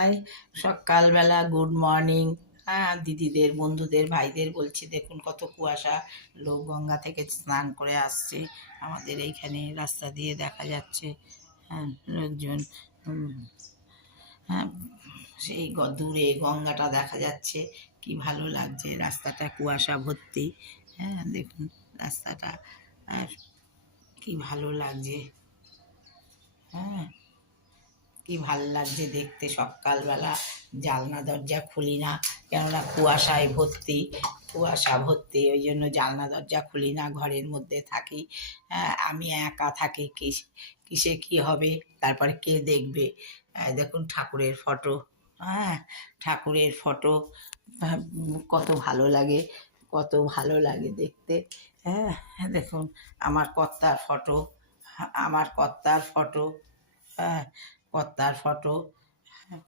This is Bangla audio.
হাই, সকালবেলা গুড মর্নিং। হ্যাঁ, দিদিদের, বন্ধুদের, ভাইদের বলছি, দেখুন কত কুয়াশা। লোক গঙ্গা থেকে স্নান করে আসছে, আমাদের এইখানে রাস্তা দিয়ে দেখা যাচ্ছে। হ্যাঁ, লোকজন। উম, হ্যাঁ, সেই দূরে গঙ্গাটা দেখা যাচ্ছে, কি ভালো লাগছে। রাস্তাটা কুয়াশা ভর্তি। হ্যাঁ, দেখুন রাস্তাটা, আর কি ভালো লাগছে। হ্যাঁ, কি ভাল লাগছে দেখতে। সকালবেলা জানলা দরজা খুলি না, কেননা কুয়াশায় ভর্তি, কুয়াশা ভর্তি, ওই জন্য জানলা দরজা খুলি না, ঘরের মধ্যে থাকি। হ্যাঁ, আমি একা থাকি, কিসে কি হবে, তারপরে কে দেখবে। দেখুন ঠাকুরের ফটো। হ্যাঁ, ঠাকুরের ফটো কত ভালো লাগে, কত ভালো লাগে দেখতে। হ্যাঁ, দেখুন আমার কর্তার ফটো, আমার কর্তার ফটো। হ্যাঁ, কর্তার ফটো।